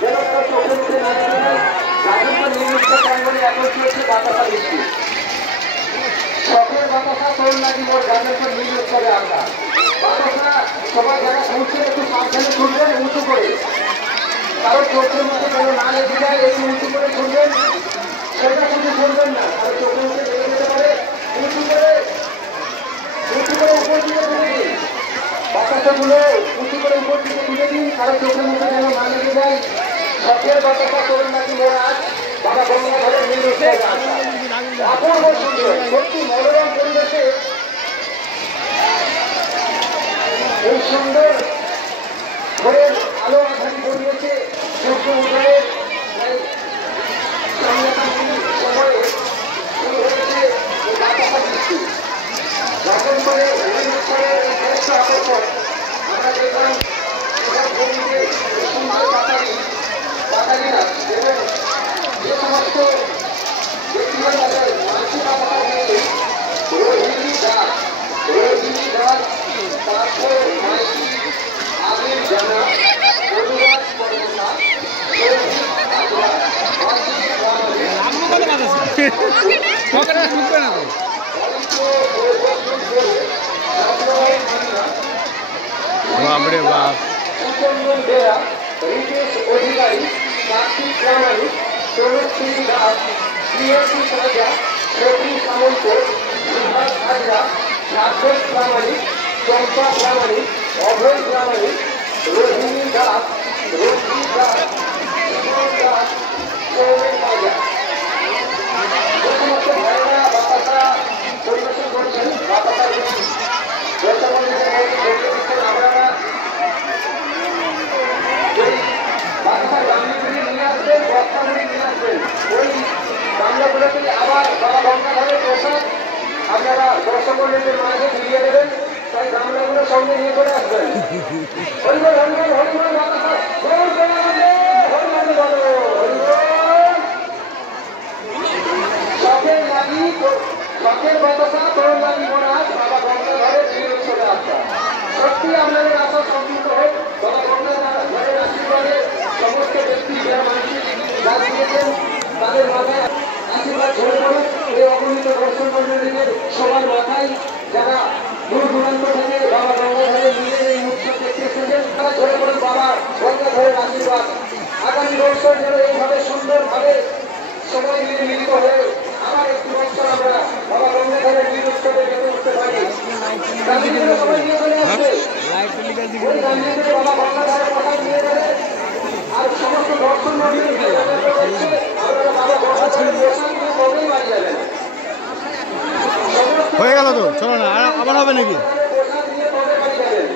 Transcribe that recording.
যেন তারা চোখে মুখে না দেখে নেয়। গাজীপুর নির্মিত প্রাঙ্গণে একত্রিত হচ্ছে বাতাসা বৃষ্টি। শখের বাতাসা করুণাদি মোর গাজীপুর নির্মিত করে আমরা বাতাসা সবাই যারা ঘুরছেন একটু সাবধানে ঘুরবেন উঁচু করে, কারো চোখের মুখে যেন না লেগে যায়, একটু উঁচু করে ঘুরবেন। সেটা শুধু ঘুরবেন না, কারো চোখের মুখে লেগে যেতে পারে। উঁচু করে উপর দিকে তুলে দিন, বাতাসাগুলো উঁচু করে উপর দিকে তুলে দিন, কারো চোখের মুখে যেন না লেগে যায়। শখের বাতাসা করুণাদি মোর আজ বাবা গঙ্গাধরের নীল উৎসবে আসা। অপূর্ব সুন্দর, সত্যি মনোরম পরিবেশে এই সুন্দর ভোরের আলো আধারি পরিবেশে সূর্য উদয়ের সময়ে শুরু হয়েছে এই বাতাসা বৃষ্টি। যখন করে শ্রেষ্ঠ আকর্ষণ আমরা দেখলাম জমিতে সুন্দর বাতালিরা এবং যে সমস্ত ব্যক্তিরা তাদের মানসিক আবহাওয়া নিয়ে রোহিণী গাছ তারপর মাইকি আবির জানা অনুরাগ পর্বতা সুচন্দন বেরা, রিতেশ অধিকারী, কার্তিক প্রামাণিক, প্রণব সিং দাস, শ্রীয়সী রাজা, শশী সামন্ত, সুভাষ হাজরা, সার্থক প্রামাণিক, চম্পা প্রামাণিক, অভয় প্রামাণিক, রোহিণী দাস, রশ্মি দাস, সুমন দাস, সৌমেন রাজা। যে সমস্ত ভাইয়েরা বাতাসা পরিবেশন করছেন, বাতাসার দর্শকদের মধ্যে ধরিয়ে দিচ্ছেন, আপনারা বাতাসার গামলাগুলি নিয়ে আসবেন, বস্তাগুলি নিয়ে আসবেন। ওই গামলাগুলো থেকে আবার বাবা গঙ্গাধরের প্রসাদ আপনারা দর্শকদের মাঝে ফিরিয়ে দেবেন, তাই গামলাগুলো সঙ্গে নিয়ে করে আসবেন। হরিবল হরিবল হরিবল বাতাসা বল করে আমাদের হরিবল বলো হরিবল। শখের বাতাসা তরুণ লাগি মহারাজ বাবা গঙ্গাধরের নীল উৎসবে আসা। সত্যি আপনাদের আশা সম্পূর্ণ হোক। বাবা গঙ্গাধরের আশীর্বাদে সমস্ত ব্যক্তি যারা মানসিক গাছ দিয়েছেন তাদের মাথায় আশীর্বাদ ঝরে পড়ুক। এই অগণিত দর্শন মন্ডলীকে সবার মাথায় যারা দূর দূরান্ত থেকে বাবা গঙ্গাধরের নীলের এই উৎসব দেখতে এসেছেন তারা ঝরে পড়ুক বাবা গঙ্গাধরের আশীর্বাদ। আগামী বছর যেন এইভাবে সুন্দরভাবে সবাই মিলে মিলিত হয়ে আবার একটি বছর আমরা বাবা গঙ্গাধরের নীল উৎসবে বেঁধে উঠতে পারি। গান্ধীজিরা সবাই নিয়ে চলে আসবে, ওই গান্ধীজিরা বাবা গঙ্গাধরের কথা নিয়ে যাবে। আর সমস্ত দর্শন মন্ডলী আপনারা বাবা গঙ্গাধরের প্রসাদ নিয়ে কবেই বাড়ি যাবেন। হয়ে গেল তো, চলো না আবার হবে নাকি? প্রসাদ নিয়ে কবে বাড়ি যাবেন?